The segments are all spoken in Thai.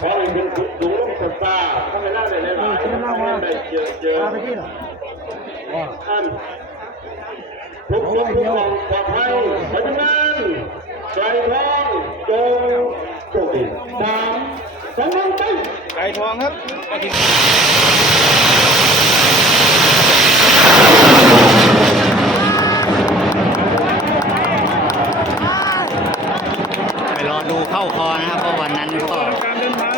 ขอให้เป็นถุงถุงลูกสตาร์ถ้าไม่ได้เลยได้หลายได้เจอเจอพาไปที่หรออ๋อท่านทุกคนทุกคนปลอดภัยเพราะฉะนั้นไกลทองจงโชคดีสามสองหนึ่งไปไก่ทองครับ ไปรอดูเข้าคอนะครับเพราะวันนั้นก็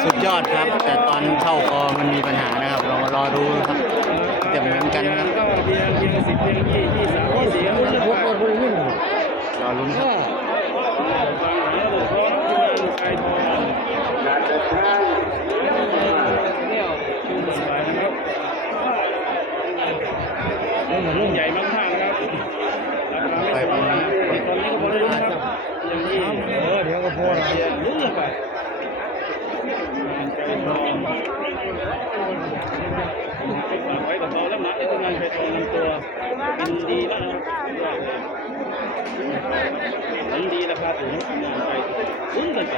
สุดยอดครับ แต่ตอนเข้าคอมันมีปัญหานะครับเรารอดูครับจะเหมือนกันก็เตี๋ยวเตี๋ยวสิบเตี๋ยวยี่ยี่สามยี่สี่ครับพวกคนบริวิ่งรอลุ้นครับฟังหาเรื่องของไก่ท ไปฝากไว้กับเราแล้วนะไอ้งานไก่ทองนำตัวเป็นดีแล้วนะครับของดีราคาถูกไปลุ้นกันไป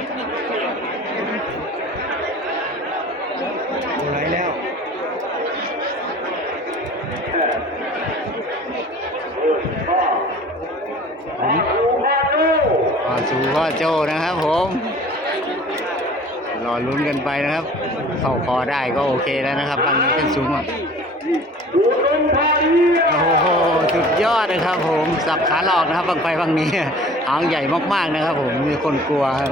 ตัวไหนแล้วขอสู่พ่อโจนะครับผม รอลุ้นกันไปนะครับ เข้าคอได้ก็โอเคแล้วนะครับบางนี้ขึ้นสูงอะโอ้โหสุดยอดนะครับ ผมสับขาหลอกนะครับบางไฟบางนี้หางใหญ่มากๆนะครับ ผมมีคนกลัวครับ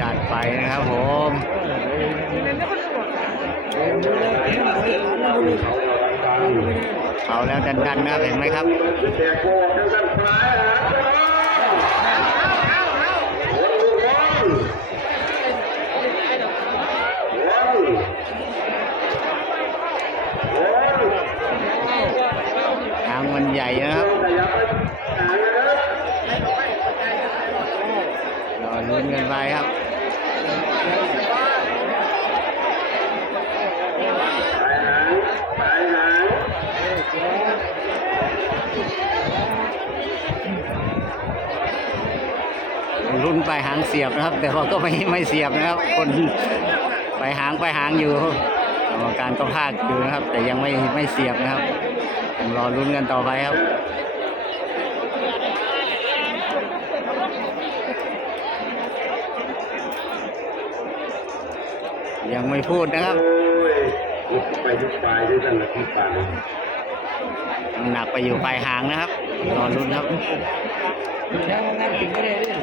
จัดไปนะครับผมเอาแล้วดันๆนะเห็นไหมครับ แต่โกเดินกันปลายหาโอ้โหว้าวว้าว หางมันใหญ่นะครับขยับไปหางนะครับรอลุ้นกันไปครับปลายหางปลายหางลุ้นไปหางเสียบนะครับ แต่ว่าก็ไม่ไม่เสียบนะครับ คนไปหางไปหางอยู่ รรมการก็พากอยู่นะครับ แต่ยังไม่ไม่เสียบนะครับต้อรอลุ้นกันต่อไปครับยังไม่พูดนะครับโอ้ยลุกไปลุกไปด้วยกันละที่ปลายหนักไปอยู่ปลายหางนะครับรอลุ้นครับแล้วงานกินไม่ได้เลย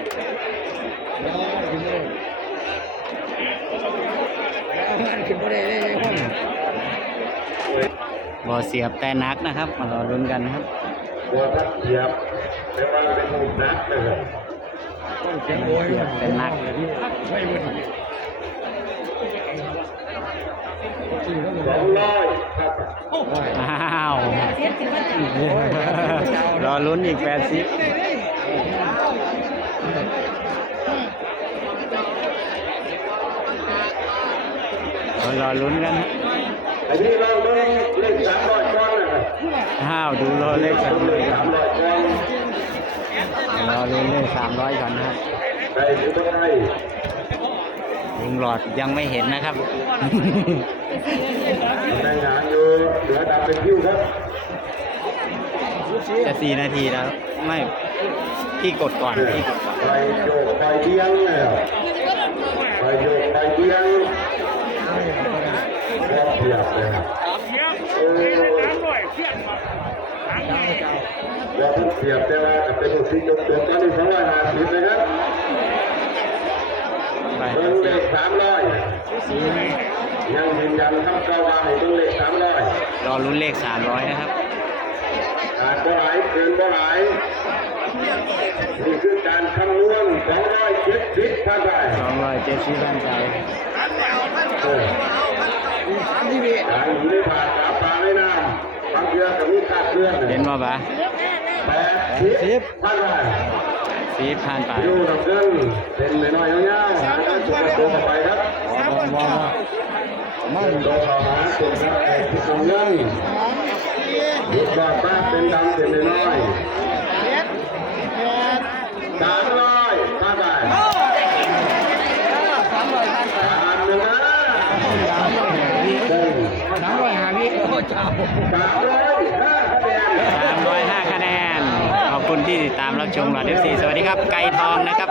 กินไม่ได้แล้วงานกินไม่ได้เลยไอ้พ่อบ่เสียบแต่นักนะครับมารอลุ้นกันครับบัวทับเหยียบแต่ว่าเป็นหมุนนักเลยครับเสียงโวยเสียบแต่นักไม่หมดสองร้อยครับอ้าวรอลุ้นอีกแปดสิบ รอลุ้นกันอันนี้เราเบิ่งเลขสามร้อยก้อนนะครับอ้าวดูรอเลขสามเลร้อยขสามร้อยก้อนรอลุ้นเลขสามร้อยก่อนนะครับได้หรือไม่ได้ลุงหลอดยังไม่เห็นนะครับแต่งงานอยู่เหลือดับเป็นคิวครับจะสี่นาทีแล้ว ไม่พี่กดก่อนพี่กดก่อนไปโยกไปเดียงเนี่ยไปโยกไปเดียง ก็เพียบเลยครับเออว่าทุกเพียบแต่ว่าจะเป็นลูกศิษย์ยกตัวตอนนี้สองร้อยห้าสิบนะครับไปเบิ่งเลขสามร้อยยังยืนยันคำกล่าวว่าให้เบิ่งเลขสามร้อยรอลุ้นเลขสามร้อยนะครับขาดบ่หลายเกินบ่หลายนี่คือการคำนวณสองร้อยเจ็ดสิบท่านได้สองร้อยเจ็ดสิบท่านใจเออการอยู่ในผ่านสาปลาในน้ำบางเดือนกับมีขาด เดือนเห็นว่าปะแปดสิบท่านได้สีผ่านไปอยู่กับเงินเป็นน้อยๆยาวๆหาเงินตัวตัวต่อไปครับว้าวว้าวมันโตเข้ามาตัวครับไอ้ที่ทำเงินยึดยอดบ้านเป็นดำเป็นน้อยๆ สามร้อยห้าวิโอ้ เจ้าสามร้อยห้าคะแนน305คะแนน ขอบคุณที่ติดตามรับชมหลอดเอฟซีสวัสดีครับ ไก่ทองนะครับ